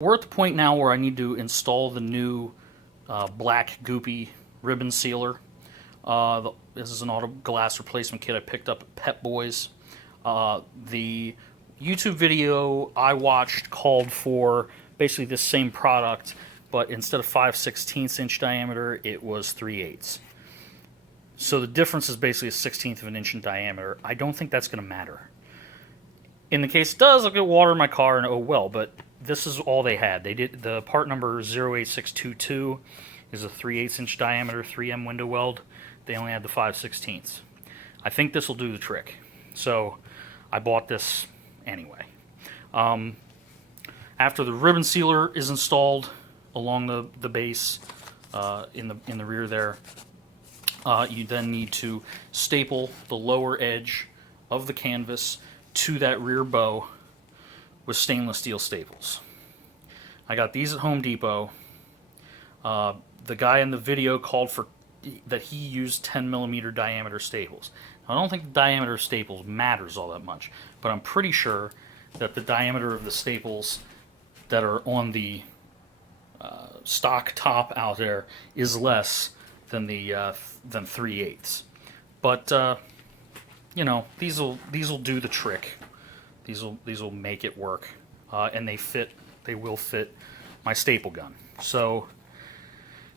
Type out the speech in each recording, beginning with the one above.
We're at the point now where I need to install the new black goopy ribbon sealer. This is an auto glass replacement kit I picked up at Pep Boys. The YouTube video I watched called for basically this same product, but instead of 5/16 inch diameter, it was 3/8. So the difference is basically a 1/16 of an inch in diameter. I don't think that's going to matter. In the case it does, I'll get water in my car and oh well, but this is all they had. They did the part number 08622 is a 3/8 inch diameter 3M window weld. They only had the 5/16. I think this will do the trick. So I bought this anyway. After the ribbon sealer is installed along the base in the rear there, you then need to staple the lower edge of the canvas to that rear bow with stainless steel staples. I got these at Home Depot. The guy in the video called for that he used 10mm diameter staples. Now, I don't think the diameter of staples matters all that much, but I'm pretty sure that the diameter of the staples that are on the stock top out there is less than the than 3/8. But you know, these will do the trick. These will make it work, and they will fit my staple gun. So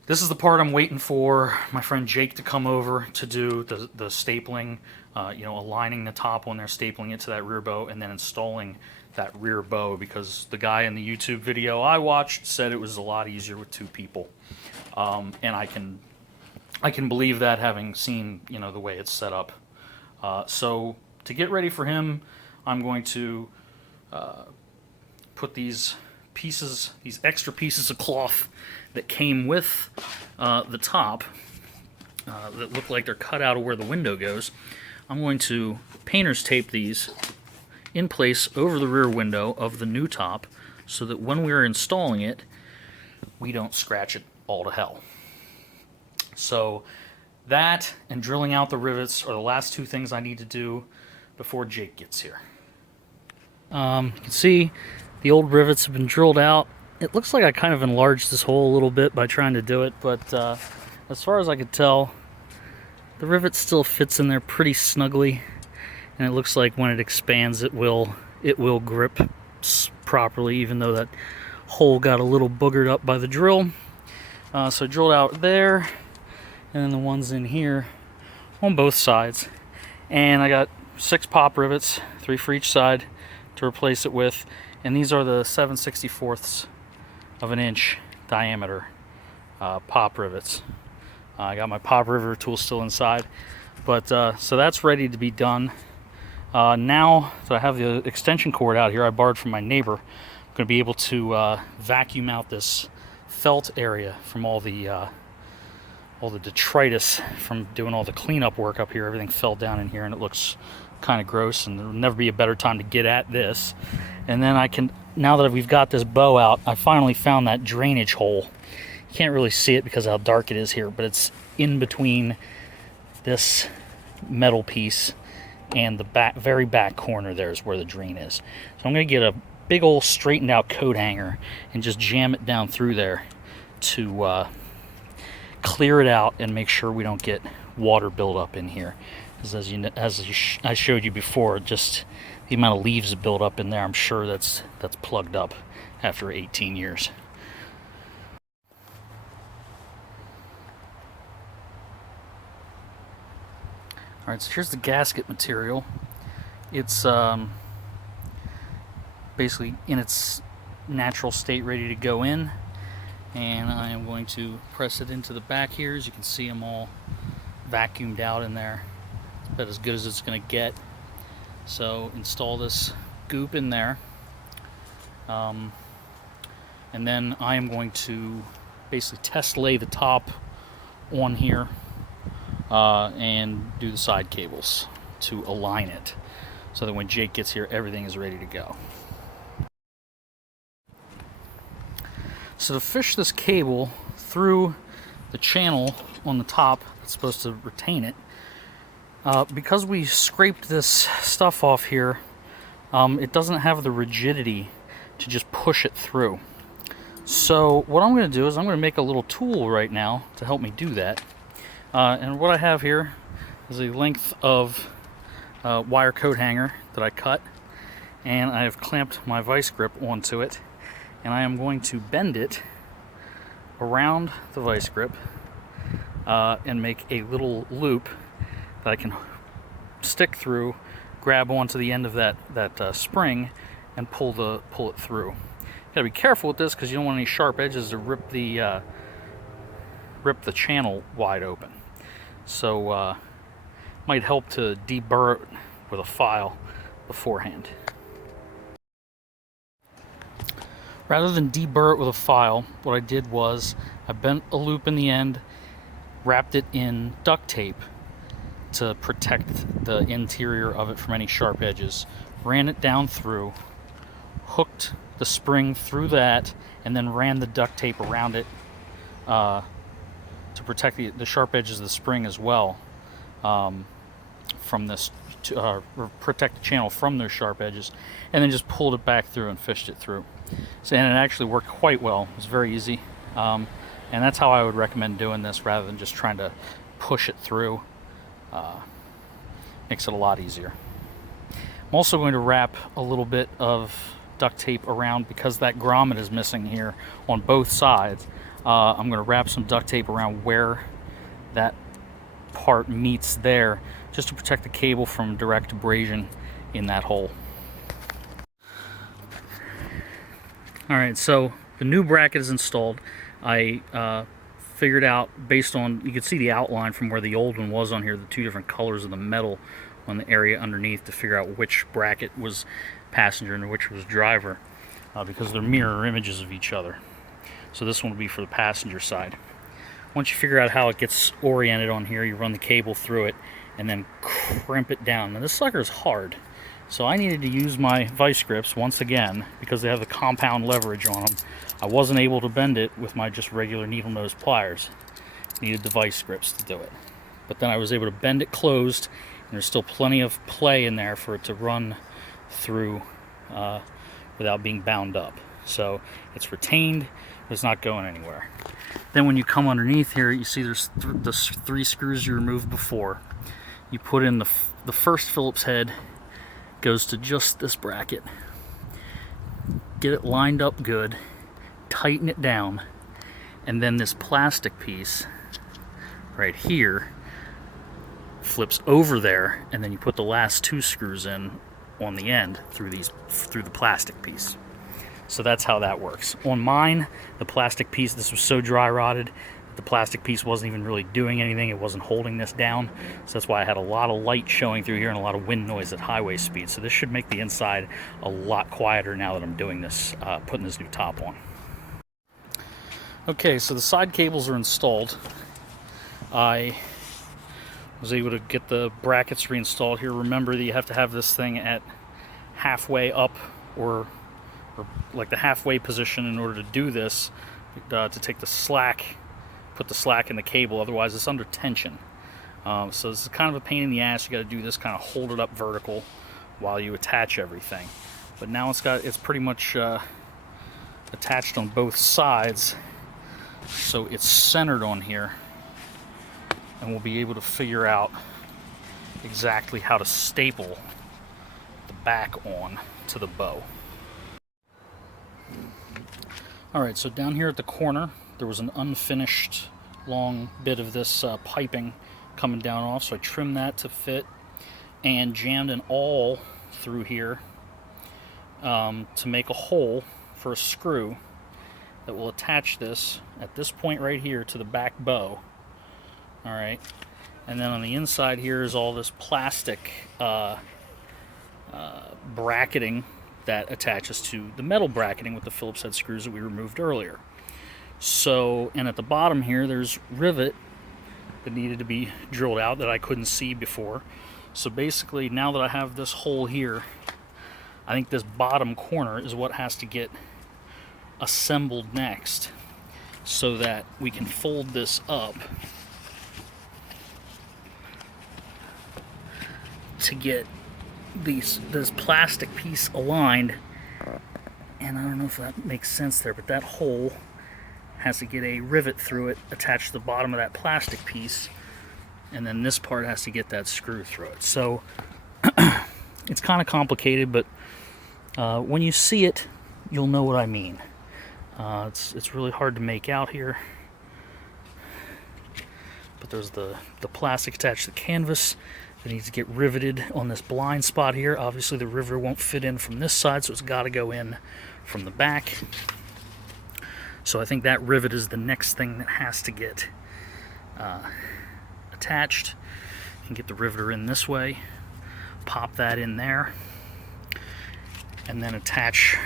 this is the part I'm waiting for my friend Jake to come over to do the stapling, you know, aligning the top on there, stapling it to that rear bow, and then installing that rear bow, because the guy in the YouTube video I watched said it was a lot easier with two people, and I can believe that, having seen, you know, the way it's set up. So to get ready for him, I'm going to put these extra pieces of cloth that came with the top, that look like they're cut out of where the window goes. I'm going to painter's tape these in place over the rear window of the new top, so that when we're installing it, we don't scratch it all to hell. So that and drilling out the rivets are the last two things I need to do before Jake gets here. You can see the old rivets have been drilled out. It looks like I kind of enlarged this hole a little bit by trying to do it, but as far as I could tell, the rivet still fits in there pretty snugly, and it looks like when it expands it will grip properly, even though that hole got a little boogered up by the drill. So I drilled out there, and then the ones in here on both sides, and I got 6 pop rivets, 3 for each side, to replace it with, and these are the 7/64 of an inch diameter pop rivets. I got my pop rivet tool still inside, but so that's ready to be done. Now that I have the extension cord out here I borrowed from my neighbor, I'm going to be able to vacuum out this felt area from all the detritus from doing all the cleanup work up here. Everything fell down in here and it looks kind of gross, and there'll never be a better time to get at this. And then I can, now that we've got this bow out, I finally found that drainage hole. You can't really see it because of how dark it is here, but it's in between this metal piece and the very back corner there is where the drain is. So I'm going to get a big old straightened out coat hanger and just jam it down through there to clear it out and make sure we don't get water buildup in here. Because I showed you before, just the amount of leaves that build up in there, I'm sure that's plugged up after 18 years. Alright, so here's the gasket material. It's basically in its natural state, ready to go in. And I am going to press it into the back here. As you can see, I'm all vacuumed out in there. It's about as good as it's going to get. So install this goop in there. And then I am going to basically test lay the top on here and do the side cables to align it, so that when Jake gets here, everything is ready to go. So to fish this cable through the channel on the top that's supposed to retain it, because we scraped this stuff off here, it doesn't have the rigidity to just push it through. So what I'm going to do is I'm going to make a little tool right now to help me do that. And what I have here is a length of wire coat hanger that I cut, and I have clamped my vice grip onto it, and I am going to bend it around the vice grip and make a little loop that I can stick through, grab onto the end of that spring, and pull it through. You gotta be careful with this because you don't want any sharp edges to rip the channel wide open. So might help to deburr it with a file beforehand. Rather than deburr it with a file, what I did was I bent a loop in the end, wrapped it in duct tape to protect the interior of it from any sharp edges, ran it down through, hooked the spring through that, and then ran the duct tape around it to protect the sharp edges of the spring as well, from this, protect the channel from those sharp edges, and then just pulled it back through and fished it through. So, and it actually worked quite well. It was very easy, and that's how I would recommend doing this rather than just trying to push it through. Makes it a lot easier. I'm also going to wrap a little bit of duct tape around, because that grommet is missing here on both sides. I'm going to wrap some duct tape around where that part meets there, just to protect the cable from direct abrasion in that hole. Alright, so the new bracket is installed. I figured out, based on, you can see the outline from where the old one was on here, the two different colors of the metal on the area underneath, to figure out which bracket was passenger and which was driver, because they're mirror images of each other. So this one will be for the passenger side. Once you figure out how it gets oriented on here, you run the cable through it and then crimp it down. Now this sucker is hard, so I needed to use my vice grips once again, because they have the compound leverage on them. I wasn't able to bend it with my just regular needle nose pliers. Needed the vice grips to do it. But then I was able to bend it closed, and there's still plenty of play in there for it to run through without being bound up. So it's retained, it's not going anywhere. Then when you come underneath here, you see there's the 3 screws you removed before. You put in the first Phillips head, goes to just this bracket. Get it lined up good, tighten it down, and then this plastic piece right here flips over there, and then you put the last 2 screws in on the end through the plastic piece. So that's how that works. On mine, the plastic piece, this was so dry rotted, the plastic piece wasn't even really doing anything. It wasn't holding this down. So that's why I had a lot of light showing through here and a lot of wind noise at highway speed. So this should make the inside a lot quieter now that I'm doing this, putting this new top on. Okay, so the side cables are installed. I was able to get the brackets reinstalled here. Remember that you have to have this thing at halfway up, or like the halfway position, in order to do this, to take the slack, put the slack in the cable, otherwise it's under tension. So this is kind of a pain in the ass. You got to do this, kind of hold it up vertical while you attach everything. But now it's pretty much attached on both sides, so it's centered on here, and we'll be able to figure out exactly how to staple the back on to the bow. Alright, so down here at the corner, there was an unfinished long bit of this piping coming down off, so I trimmed that to fit and jammed an awl through here to make a hole for a screw that will attach this at this point right here to the back bow. Alright, and then on the inside here is all this plastic bracketing that attaches to the metal bracketing with the Phillips head screws that we removed earlier. So, and at the bottom here there's rivet that needed to be drilled out that I couldn't see before. So basically, now that I have this hole here, I think this bottom corner is what has to get assembled next, so that we can fold this up to get this plastic piece aligned And I don't know if that makes sense there, but that hole has to get a rivet through it attached to the bottom of that plastic piece, and then this part has to get that screw through it. So it's kind of complicated, but when you see it, you'll know what I mean. It's really hard to make out here, but there's the plastic attached to the canvas that needs to get riveted on this blind spot here. Obviously the riveter won't fit in from this side, so it's got to go in from the back. So I think that rivet is the next thing that has to get attached. You can get the riveter in this way, pop that in there, and then attach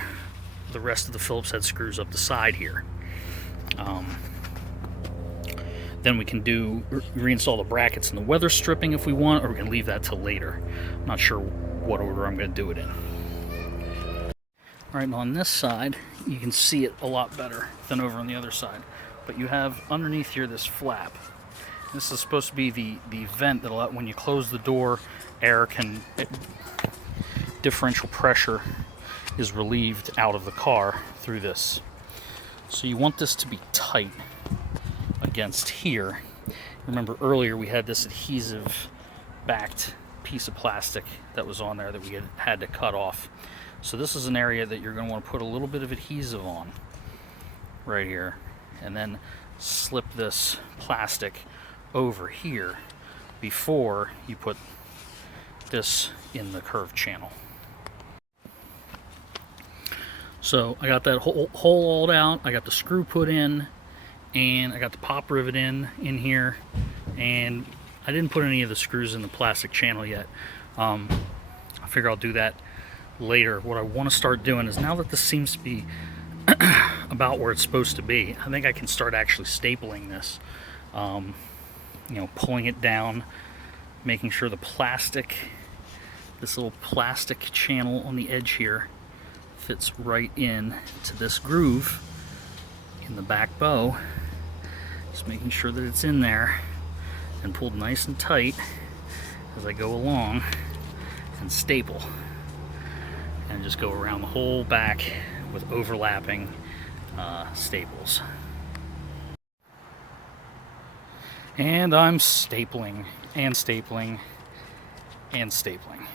the rest of the Phillips head screws up the side here. Then we can reinstall the brackets and the weather stripping if we want, or we can leave that till later. I'm not sure what order I'm going to do it in. All right, and on this side, you can see it a lot better than over on the other side. But you have underneath here this flap. This is supposed to be the vent that when you close the door, differential pressure is relieved out of the car through this. So you want this to be tight against here. Remember earlier we had this adhesive backed piece of plastic that was on there that we had to cut off. So this is an area that you're going to want to put a little bit of adhesive on right here, and then slip this plastic over here before you put this in the curved channel. So I got that hole all out, I got the screw put in, and I got the pop rivet in here, and I didn't put any of the screws in the plastic channel yet. I figure I'll do that later. What I want to start doing is, now that this seems to be about where it's supposed to be, I think I can start actually stapling this. Pulling it down, making sure the plastic, this little plastic channel on the edge here, fits right in to this groove in the back bow. Just making sure that it's in there and pulled nice and tight as I go along, and staple. And just go around the whole back with overlapping staples. And I'm stapling and stapling and stapling.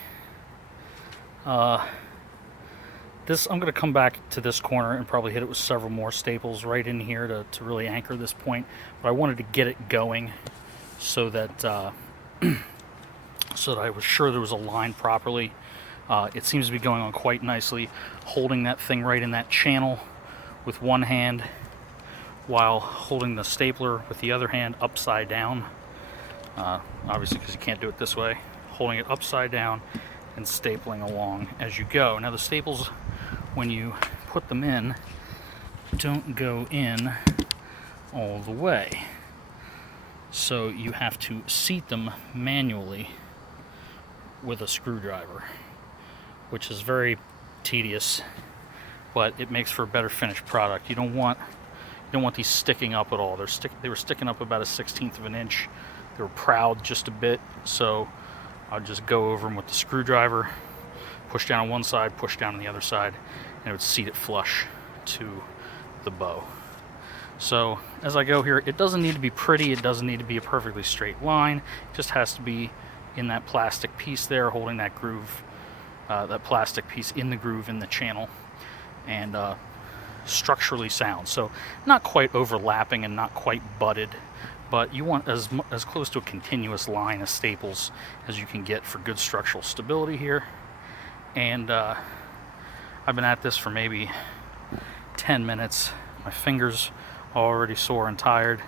I'm going to come back to this corner and probably hit it with several more staples right in here to really anchor this point. But I wanted to get it going so that so that I was sure there was aligned properly. It seems to be going on quite nicely, holding that thing right in that channel with one hand while holding the stapler with the other hand upside down. Obviously, because you can't do it this way. Holding it upside down and stapling along as you go. Now the staples, when you put them in, don't go in all the way. So you have to seat them manually with a screwdriver, which is very tedious, but it makes for a better finished product. You don't want these sticking up at all. They were sticking up about 1/16 of an inch. They were proud just a bit, so I'll just go over them with the screwdriver, push down on one side, push down on the other side, and it would seat it flush to the bow. So as I go here, it doesn't need to be pretty, it doesn't need to be a perfectly straight line, it just has to be in that plastic piece there, holding that groove, that plastic piece in the groove in the channel, and structurally sound. So not quite overlapping and not quite butted, but you want as close to a continuous line of staples as you can get for good structural stability here. And I've been at this for maybe 10 minutes. My fingers are already sore and tired,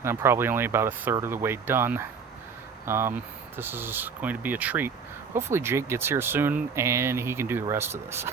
and I'm probably only about 1/3 of the way done. This is going to be a treat. Hopefully Jake gets here soon and he can do the rest of this.